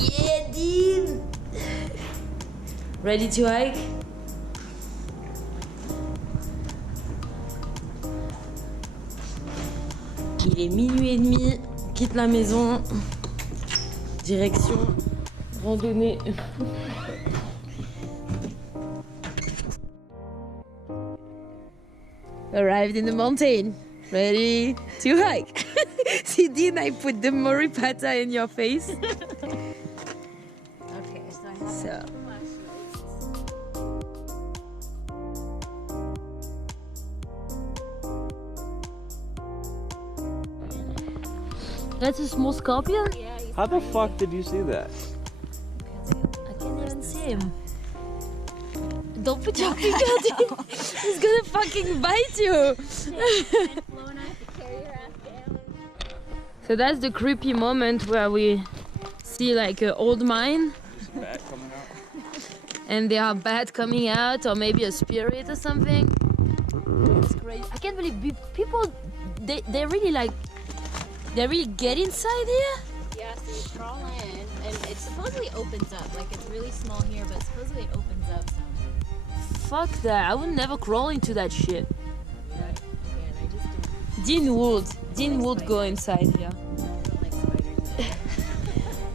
Yeah, Dean! Ready to hike? Il est minuit et demi, on quitte la maison, direction randonnée. Arrived in the mountain, ready to hike. See, Dean, I put the moripata in your face. Okay, so I have So. That's a small scorpion? Yeah, How the fuck did you see that? I can't even see him. Don't put your finger down. He's gonna fucking bite you. So that's the creepy moment where we see like an old mine. There's a bat coming out. And there are bats coming out, or maybe a spirit or something. It's crazy. I can't believe people, they really like, they really get inside here? Yeah, so you crawl in, and it supposedly opens up. Like, it's really small here, but supposedly it opens up some. Fuck that, I would never crawl into that shit. Yeah, again, I just Dean would go inside here. don't like spiders.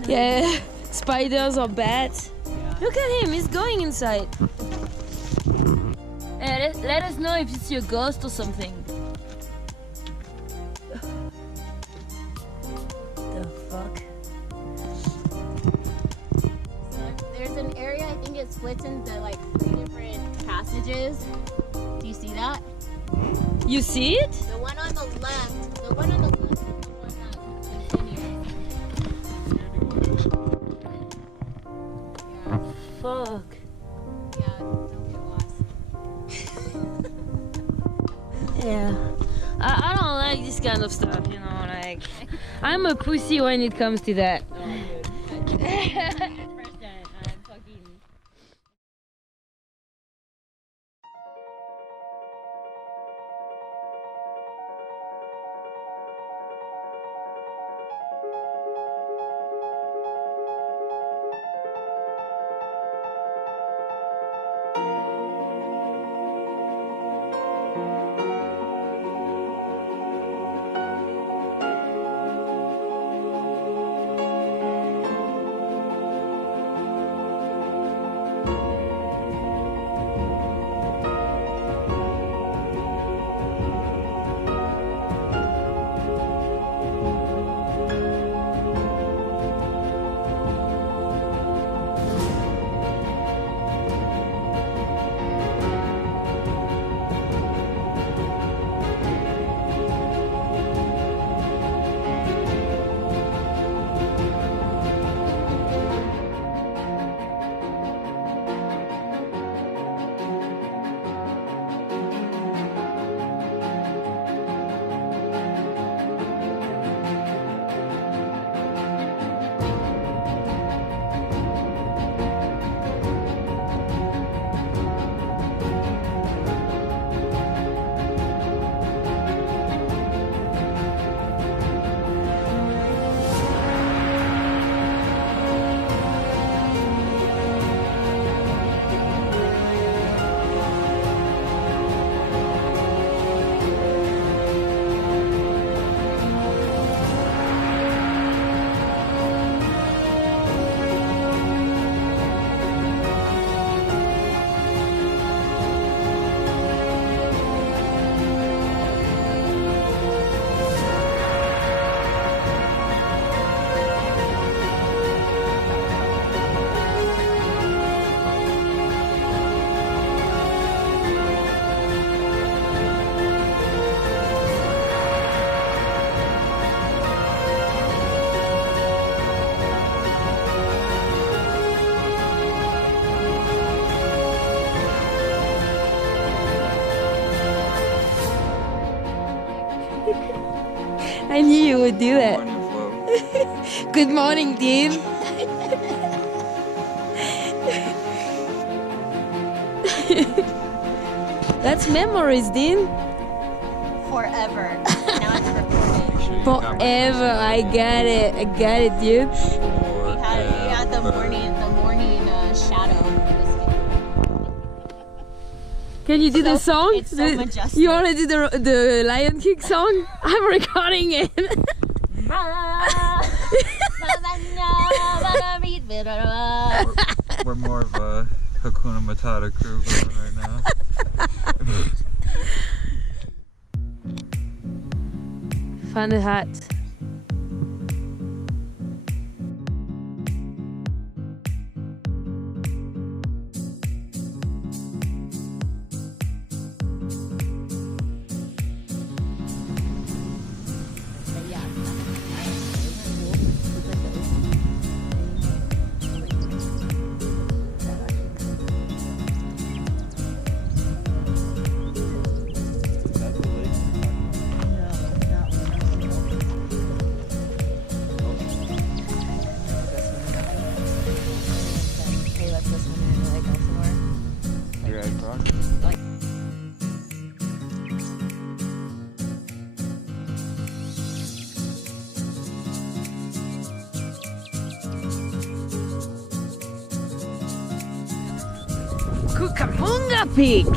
Yeah, spiders or bats. Yeah. Look at him, he's going inside. Hey, let us know if you see a ghost or something. The fuck? So there's an area, I think it splits into like 3 different passages. Do you see that? You see it? The one on the left, the one on the left is the one that continues. Yeah, Fuck. yeah, don't get lost. Yeah. I don't like this kind of stuff, you know, like, I'm a pussy when it comes to that. I knew you would do that. Good morning, Dean. That's memories, Dean. Forever. Now it's recorded. Forever. I got it, dude. He had Can you do the song? It's so majestic. You want to do the Lion King song? I'm recording it. We're more of a Hakuna Matata crew going right now. Found a hat. You're at Brock? Cucamonga Peak.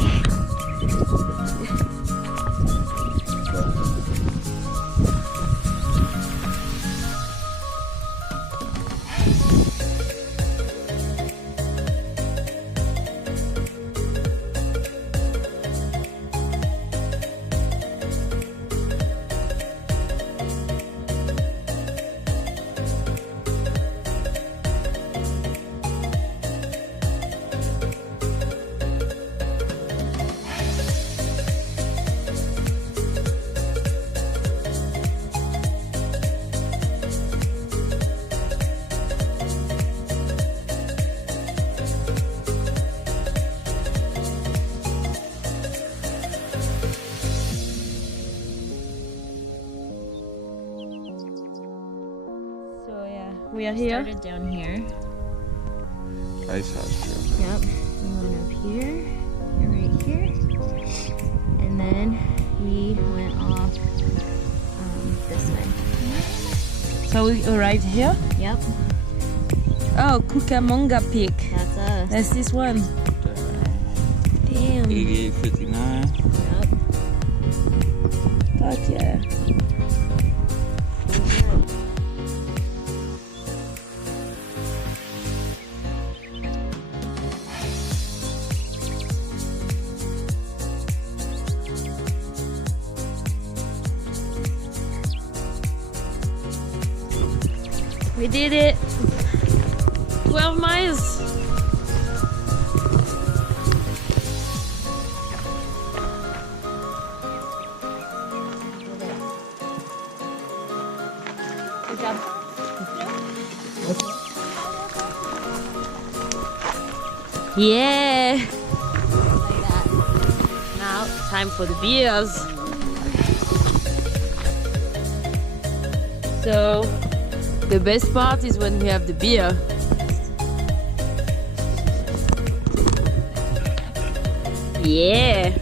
We are here. Started down here. Ice house trip. Yep. We went up here, right here, and then we went off this way. So we arrived here. Yep. Oh, Cucamonga Peak. That's us. That's this one. Damn. 8859. Yep. Fuck yeah. We did it! 12 miles! Good job. Yeah! Like that. Now, time for the beers! So, the best part is when we have the beer. Yeah!